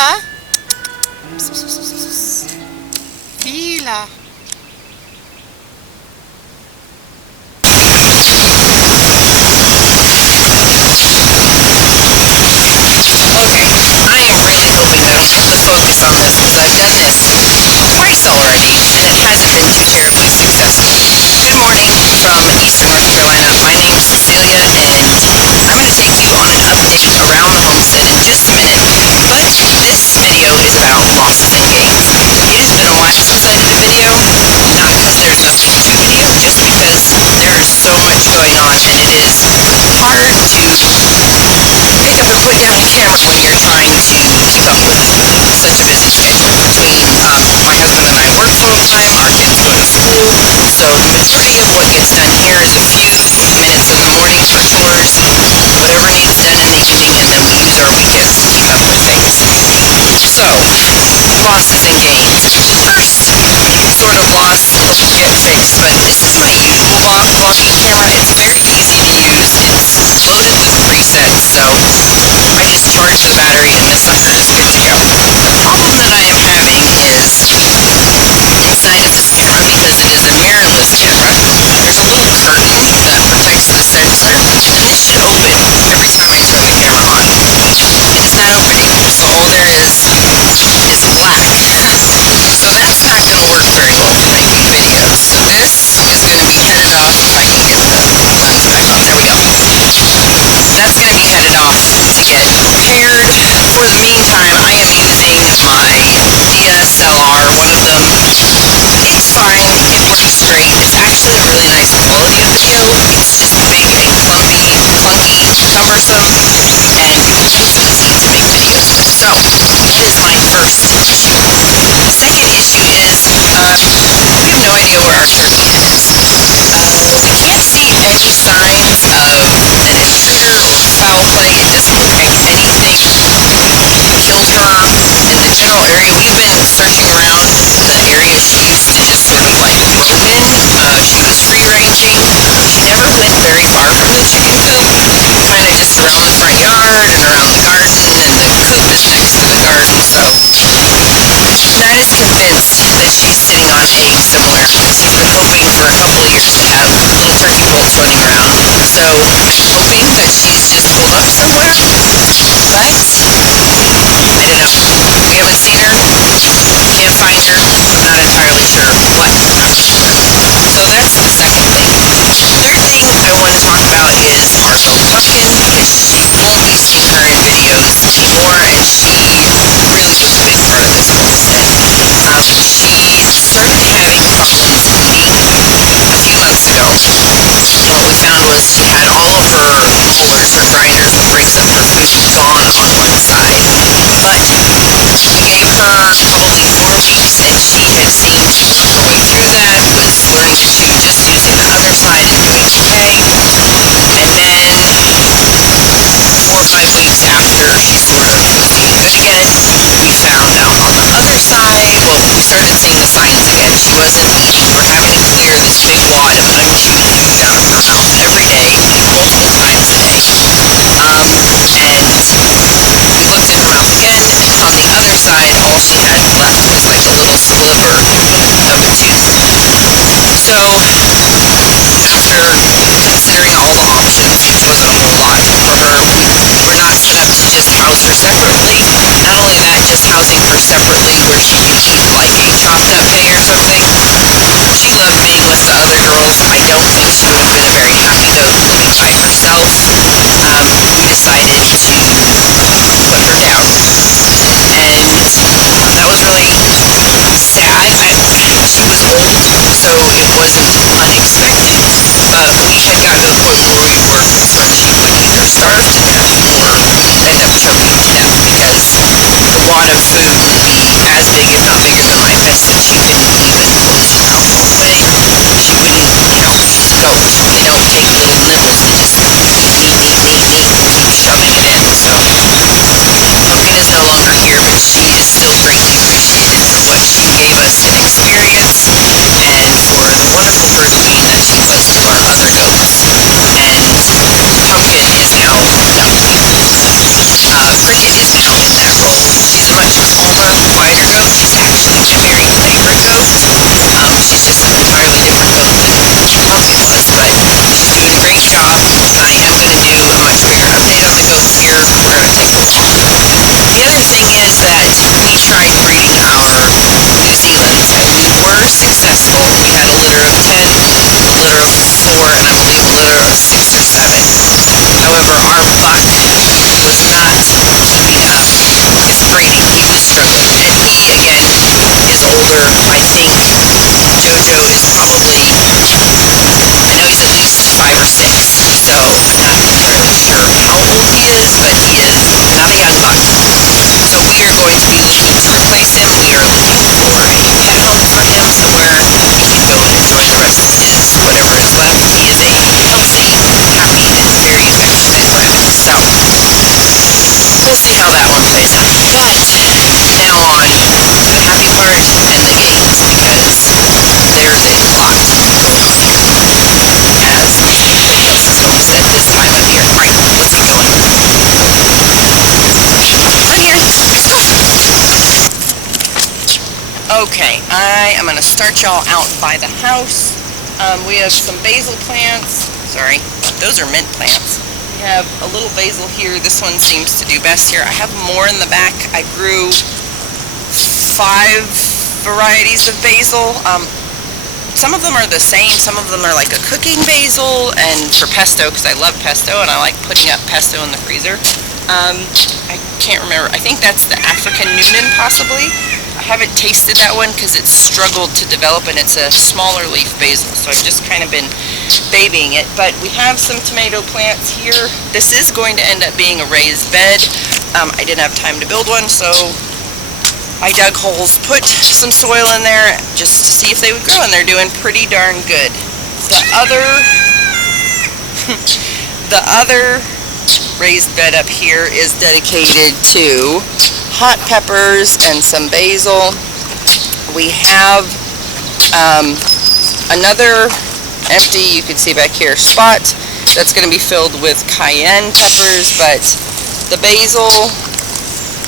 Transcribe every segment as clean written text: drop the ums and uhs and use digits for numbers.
Fila. Fila. Okay, I am really hoping that I'll get the focus on this because I've done this twice already and it hasn't been too terribly successful. Good morning from Eastern North Carolina. My name's Cecilia and I'm going to take you on an update around the homestead in just a minute. But this video is about losses and gains. It has been a while since I did a video, not because there's nothing to video, just because there's so much going on and it is hard to pick up and put down a camera when you're trying to keep up with such a busy schedule. Between my husband and I work full-time, our kids go to school, so the majority of what gets done here is a few minutes in the morning for chores, whatever needs done in the evening, and then we use our weekends to keep up with things. So, losses and gains. First sort of loss will get fixed, but this is my usual vlogging camera. It's very easy to use. It's loaded with presets, so I just charge the battery and this sucker is good to go. The problem that I am having is inside of this camera, because it is a mirrorless camera, there's a little curtain that protects the sensor, and this should open every time I turn the camera on. It is not opening, so all there is black. So that's not going to work very well for making videos. So this is going to be headed off, if I can get the lens back on, there we go. That's going to be headed off to get repaired. For the meantime, I am using my DSLR, one of them. It's fine, it works great. It's actually a really nice quality of video. It's just big and clunky, cumbersome, and it's easy to make videos with. So, that is my first issue. The second issue is, we have no idea where our turkey hen is. We can't see any signs of an intruder or foul play. It doesn't look like anything killed her in the general area. We've been searching around the area she used to just sort of like roam in. She was free ranging. She never went very far from the chicken coop, kind of just around the front yard and around the garden, and the coop is next to the garden, so not as convinced that she's sitting on eggs somewhere, because we've been hoping for a couple of years to have little turkey poults running around. So I'm hoping that she's just pulled up somewhere, but I don't know. We haven't seen her, can't find her, I'm not entirely sure what happened to her. So that's the second thing. Third thing I want to talk about is our goat Pumpkin, because you won't be seeing her in videos anymore, and she really was a big part of this homestead. She started having problems eating a few months ago, and what we found was she had all of her molars, her grinders that breaks up her food, gone on one side. But we gave her probably 4 weeks, and she had seemed to work her way through that, was learning to chew just using the other side and doing okay. And then 4 or 5 weeks after she sort of was eating good again, we found out on the other side, well, we started seeing the signs again. She wasn't eating. We're having to clear this big wad of unchewed food out of her mouth every day, multiple times a day. And we looked in her mouth again, and on the other side, all she had left was like a little sliver of a tooth. So, after considering all the options, which wasn't a whole lot for her, we were not set up to just house her separately. Not only that, just housing her separately where she could eat like a chopped up pig or something. She loved being with the other girls. I don't think she would have been a very happy goat living by herself. We decided to put her down. And that was really sad. She was old, so it wasn't unexpected, but we had gotten to the point where we were concerned she would either starve to death or end up choking to death, because the wad of food would be as big, if not bigger, than my fist, and she couldn't even close her mouth all the way. She wouldn't, she's a goat. They don't take little nibbles and just keep shoving it in. So Pumpkin is no longer here, but she is still greatly appreciated for what she gave us in experience and for the wonderful bird queen that she was to our other goats. And Pumpkin is now Cricket is now in that role. She's a much Okay, I am going to start y'all out by the house. We have some basil plants. Sorry, those are mint plants. We have a little basil here. This one seems to do best here. I have more in the back. I grew 5 varieties of basil. Some of them are the same. Some of them are like a cooking basil and for pesto, because I love pesto and I like putting up pesto in the freezer. I can't remember. I think that's the African Noonan possibly. I haven't tasted that one because it's struggled to develop, and it's a smaller leaf basil, so I've just kind of been babying it. But we have some tomato plants here. This is going to end up being a raised bed. I didn't have time to build one, so I dug holes, put some soil in there just to see if they would grow, and they're doing pretty darn good. The other raised bed up here is dedicated to hot peppers and some basil. We have another empty, you can see back here, spot that's going to be filled with cayenne peppers, but the basil,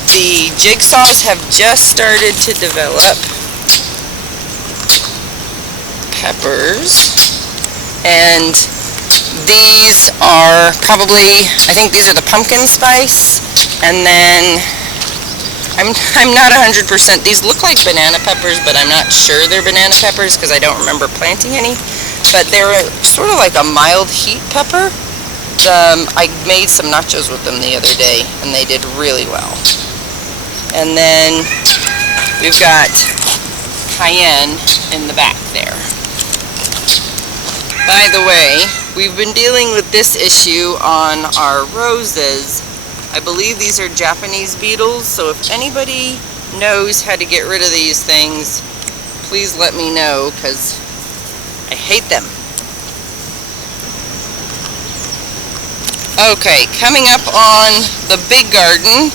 the jigsaws have just started to develop peppers, and these are probably, I think these are the pumpkin spice, and then I'm not 100%. These look like banana peppers, but I'm not sure they're banana peppers because I don't remember planting any. But they're sort of like a mild heat pepper. I made some nachos with them the other day, and they did really well. And then we've got cayenne in the back there. By the way, we've been dealing with this issue on our roses. I believe these are Japanese beetles, so if anybody knows how to get rid of these things, please let me know, because I hate them. Okay, coming up on the big garden,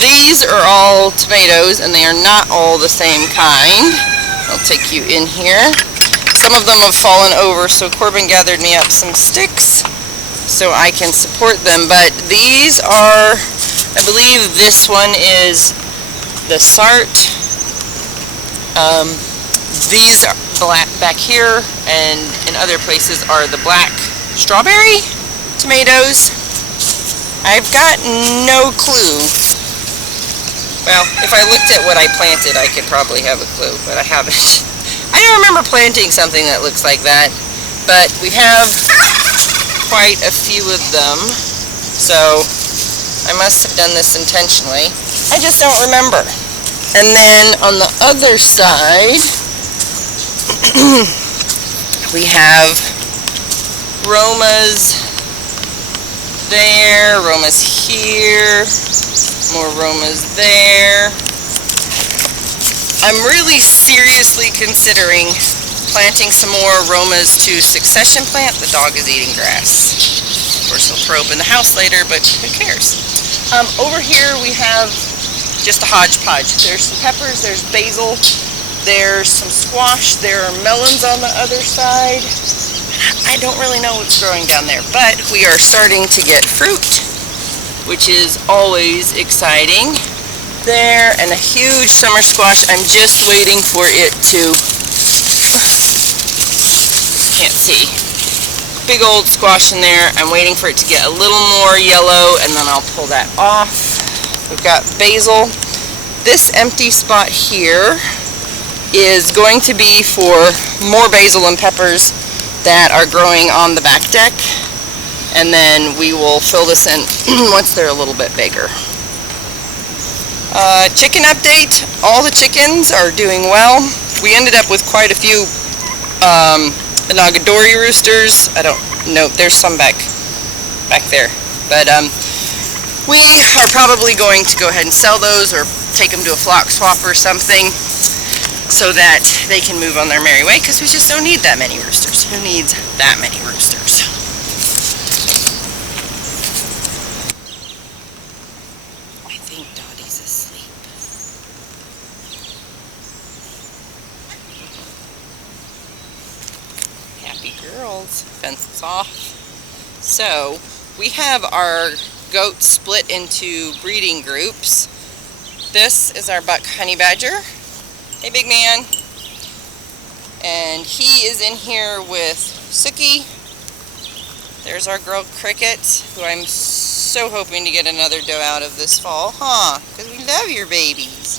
these are all tomatoes, and they are not all the same kind. I'll take you in here. Some of them have fallen over, so Corbin gathered me up some sticks so I can support them, but these are, I believe this one is the Sart. These are black back here, and in other places are the black strawberry tomatoes. I've got no clue. Well, if I looked at what I planted, I could probably have a clue, but I haven't. I don't remember planting something that looks like that, but we have quite a few of them, so I must have done this intentionally. I just don't remember. And then on the other side, we have Romas there, Romas here, more Romas there. I'm really seriously considering planting some more Romas to succession plant. The dog is eating grass. Of course, he'll throw up in the house later, but who cares? Over here we have just a hodgepodge. There's some peppers, there's basil, there's some squash, there are melons on the other side. I don't really know what's growing down there, but we are starting to get fruit, which is always exciting. There, and a huge summer squash. I'm just waiting for it to, can't see, big old squash in there. I'm waiting for it to get a little more yellow, and then I'll pull that off. We've got basil. This empty spot here is going to be for more basil and peppers that are growing on the back deck, and then we will fill this in once they're a little bit bigger. Chicken update. All the chickens are doing well. We ended up with quite a few Inagadori roosters. I don't know, there's some back there, but we are probably going to go ahead and sell those or take them to a flock swap or something so that they can move on their merry way, because we just don't need that many roosters. Who needs that many roosters? I think Dottie's asleep. Happy girls. Fence is off. So we have our goats split into breeding groups. This is our buck honey badger, Hey, big man. And he is in here with Suki. There's our girl Cricket, who I'm so hoping to get another doe out of this fall, huh? Because we love your babies.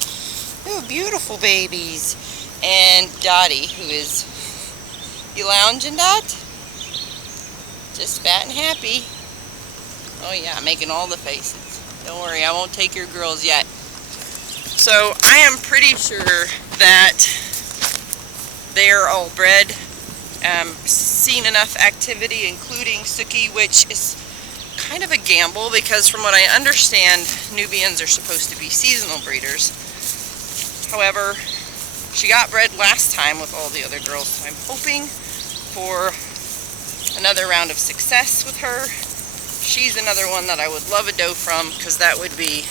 Oh, beautiful babies. And Dottie, who is, you lounging, Dot? Just fat and happy. Oh yeah, making all the faces. Don't worry, I won't take your girls yet. So I am pretty sure that they are all bred. Seen enough activity, including Suki, which is kind of a gamble because from what I understand, Nubians are supposed to be seasonal breeders. However, she got bred last time with all the other girls, so I'm hoping for another round of success with her. She's another one that I would love a doe from because that would be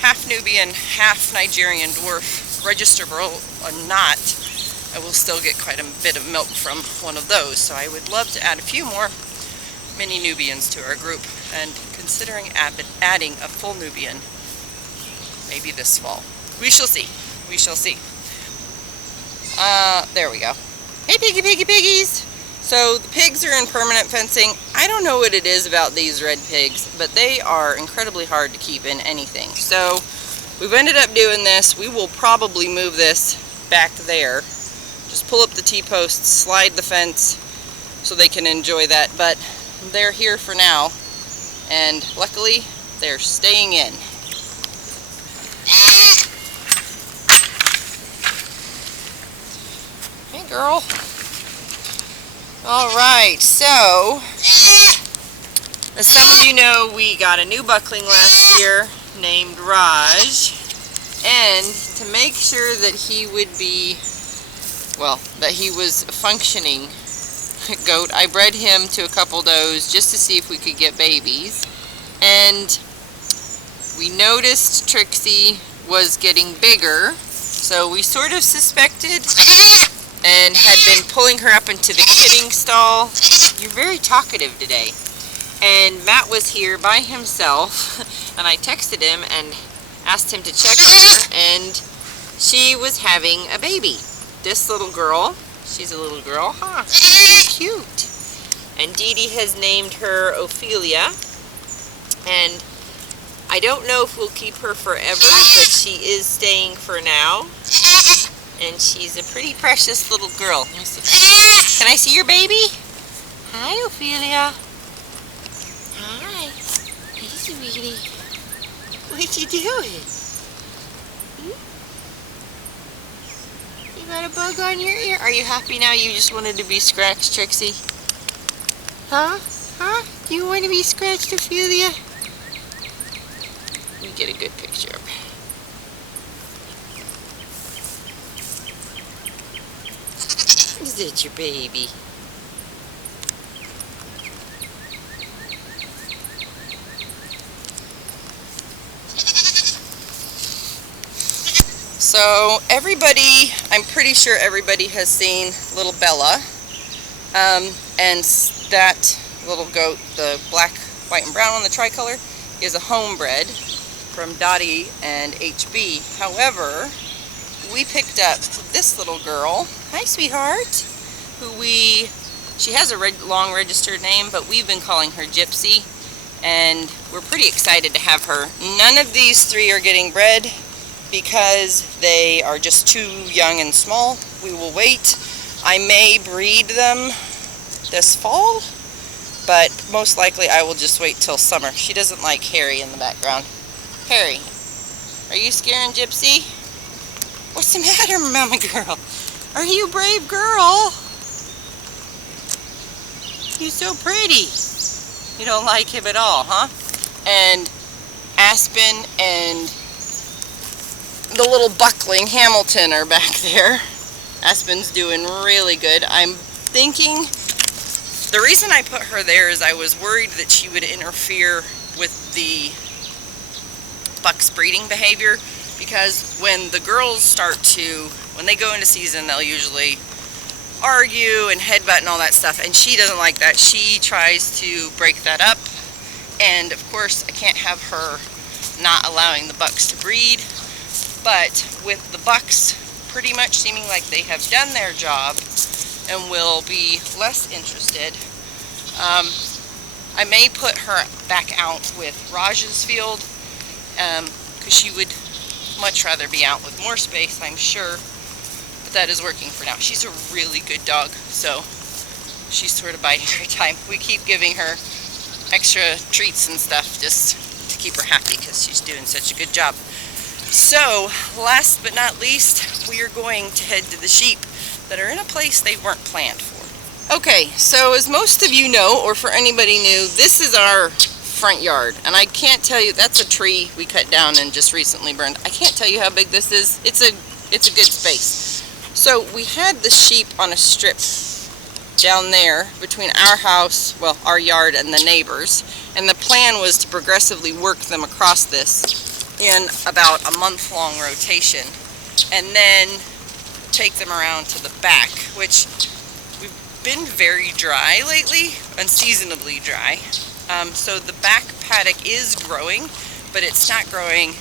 half Nubian, half Nigerian dwarf, registerable or not. I will still get quite a bit of milk from one of those, so I would love to add a few more mini Nubians to our group, and considering adding a full Nubian maybe this fall. We shall see. We shall see. There we go. Hey, piggy, piggy, piggies! So the pigs are in permanent fencing. I don't know what it is about these red pigs, but they are incredibly hard to keep in anything. So we've ended up doing this. We will probably move this back there. Just pull up the T-posts, slide the fence so they can enjoy that. But they're here for now, and luckily they're staying in. Hey, girl. Alright, so as some of you know, we got a new buckling last year named Raj, and to make sure that he would be, well, that he was a functioning goat, I bred him to a couple does just to see if we could get babies, and we noticed Trixie was getting bigger, so we sort of suspected and had been pulling her up into the kidding stall. You're very talkative today. And Matt was here by himself, and I texted him and asked him to check on her, and she was having a baby. This little girl, she's a little girl, huh? She's so cute. And Dee Dee has named her Ophelia, and I don't know if we'll keep her forever, but she is staying for now. And she's a pretty precious little girl. Let me see. Can I see your baby? Hi, Ophelia. Hi. Hey, sweetie. What you doing? You got a bug on your ear? Are you happy now? You just wanted to be scratched, Trixie? Huh? Huh? Do you want to be scratched, Ophelia? Let me get a good picture of her. Is it your baby? So everybody, I'm pretty sure everybody has seen little Bella, and that little goat, the black, white, and brown one, the tricolor, is a homebred from Dottie and HB. However, we picked up this little girl, hi sweetheart, who she has a long registered name, but we've been calling her Gypsy, and we're pretty excited to have her. None of these three are getting bred because they are just too young and small. We will wait. I may breed them this fall, but most likely I will just wait till summer. She doesn't like Harry in the background. Harry, are you scaring Gypsy? What's the matter, mama girl? Are you a brave girl? You're so pretty. You don't like him at all, huh? And Aspen and the little buckling Hamilton are back there. Aspen's doing really good. I'm thinking the reason I put her there is I was worried that she would interfere with the buck's breeding behavior, because when the girls when they go into season, they'll usually argue and headbutt and all that stuff, and she doesn't like that. She tries to break that up, and of course I can't have her not allowing the bucks to breed. But with the bucks pretty much seeming like they have done their job and will be less interested. I may put her back out with Raj's field because she would much rather be out with more space, I'm sure. But that is working for now. She's a really good dog, so she's sort of biding her time. We keep giving her extra treats and stuff just to keep her happy because she's doing such a good job. So, last but not least, we are going to head to the sheep that are in a place they weren't planned for. Okay, so as most of you know, or for anybody new, this is our front yard. And I can't tell you, that's a tree we cut down and just recently burned. I can't tell you how big this is. It's a good space. So we had the sheep on a strip down there between our house, well, our yard and the neighbors. And the plan was to progressively work them across this in about a month-long rotation, and then take them around to the back, which we've been very dry lately, unseasonably dry. So the back paddock is growing, but it's not growing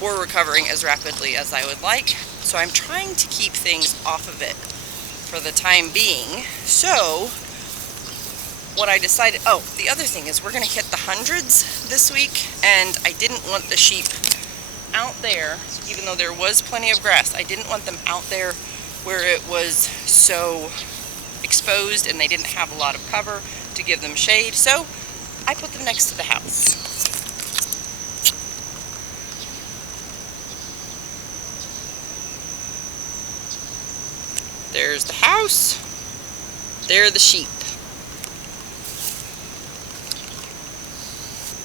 or recovering as rapidly as I would like. So I'm trying to keep things off of it for the time being. So what I decided, oh, the other thing is we're going to hit the hundreds this week, and I didn't want the sheep out there, even though there was plenty of grass. I didn't want them out there where it was so exposed and they didn't have a lot of cover to give them shade, so I put them next to the house. There's the house, there are the sheep.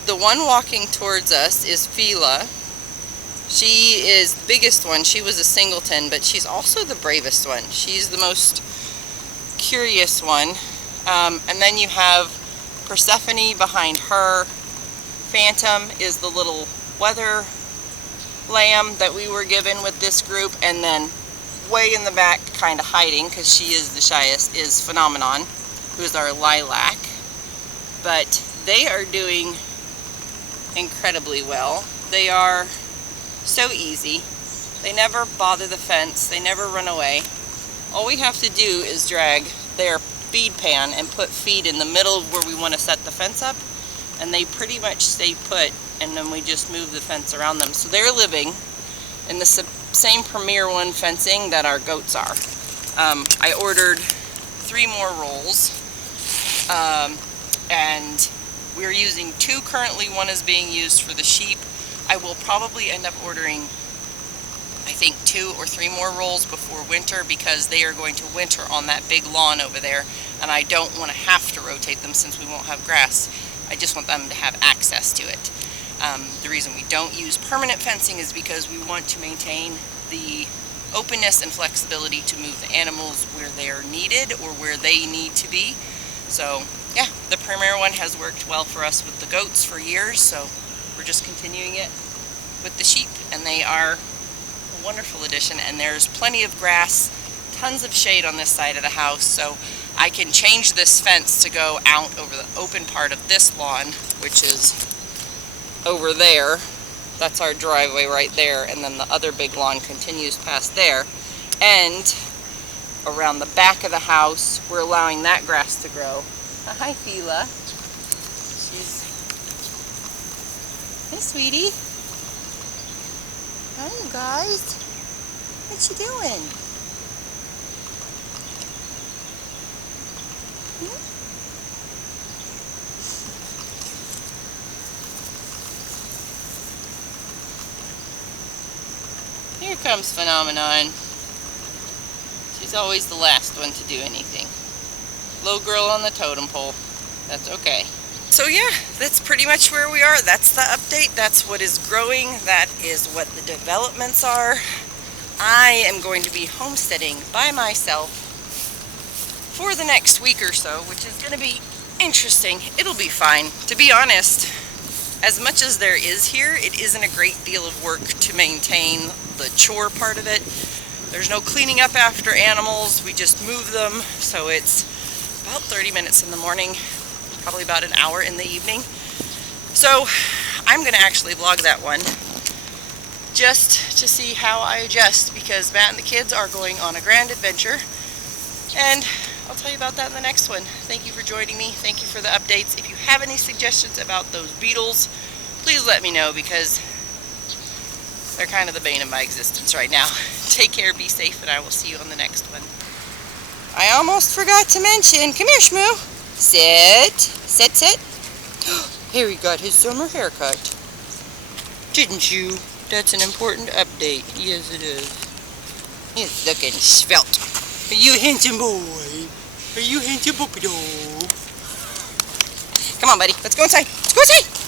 The one walking towards us is Fila. She is the biggest one. She was a singleton, but she's also the bravest one. She's the most curious one. And then you have Persephone behind her. Phantom is the little weather lamb that we were given with this group. And then way in the back, kind of hiding because she is the shyest, is Phenomenon, who is our lilac. But they are doing incredibly well. They are so easy. They never bother the fence. They never run away. All we have to do is drag their feed pan and put feed in the middle where we want to set the fence up, and they pretty much stay put, and then we just move the fence around them. So they're living in the same Premier One fencing that our goats are. I ordered 3 more rolls, and we're using 2 currently. 1 is being used for the sheep. I will probably end up ordering, I think, 2 or 3 more rolls before winter, because they are going to winter on that big lawn over there, and I don't want to have to rotate them since we won't have grass. I just want them to have access to it. The reason we don't use permanent fencing is because we want to maintain the openness and flexibility to move the animals where they are needed or where they need to be. So yeah, the Premier One has worked well for us with the goats for years, so we're just continuing it with the sheep, and they are a wonderful addition. And there's plenty of grass, tons of shade on this side of the house, so I can change this fence to go out over the open part of this lawn, which is over there. That's our driveway right there, and then the other big lawn continues past there. And around the back of the house, we're allowing that grass to grow. Hi, Fila. Hey, sweetie. Hi, you guys. What you doing? Here comes Phenomenon. She's always the last one to do anything. Low girl on the totem pole. That's okay. So yeah, that's pretty much where we are. That's the update. That's what is growing. That is what the developments are. I am going to be homesteading by myself for the next week or so, which is going to be interesting. It'll be fine. To be honest, as much as there is here, it isn't a great deal of work to maintain the chore part of it. There's no cleaning up after animals. We just move them. So it's about 30 minutes in the morning, probably about an hour in the evening. So I'm going to actually vlog that one. just to see how I adjust, because Matt and the kids are going on a grand adventure, and I'll tell you about that in the next one. Thank you for joining me. Thank you for the updates. If you have any suggestions about those beetles, please let me know, because they're kind of the bane of my existence right now. Take care, be safe, and I will see you on the next one. I almost forgot to mention, come here, Shmoo. Sit. Sit, sit. Harry got his summer haircut. Didn't you? That's an important update. Yes, it is. He's looking svelte. Are you a handsome boy? Are you a handsome puppy dog? Come on, buddy. Let's go inside. Let's go inside.